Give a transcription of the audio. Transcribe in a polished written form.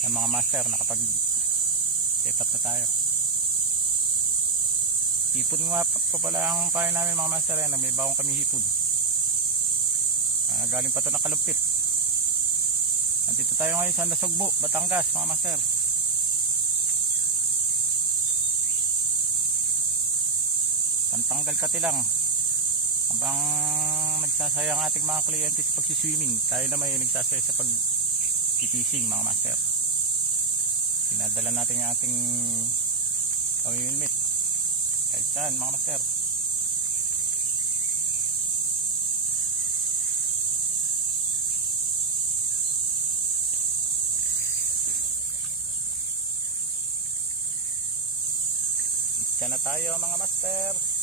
Ang mga master, nakapag set up na tayo. Hipon nga pa pala ang payo namin mga master. Yan, may bawang kami hipon. Galing pa ito na Kalumpit. Nandito tayo ngayon sa Nasugbo, Batangas mga master. Pantanggal katilang habang nagsasaya ang ating mga kliyente sa pagsiswimming, tayo naman ay nagsasaya sa pagtitising mga master. Pinadala natin yung ating pamimilmit kahit saan mga master. Diyan na tayo mga master.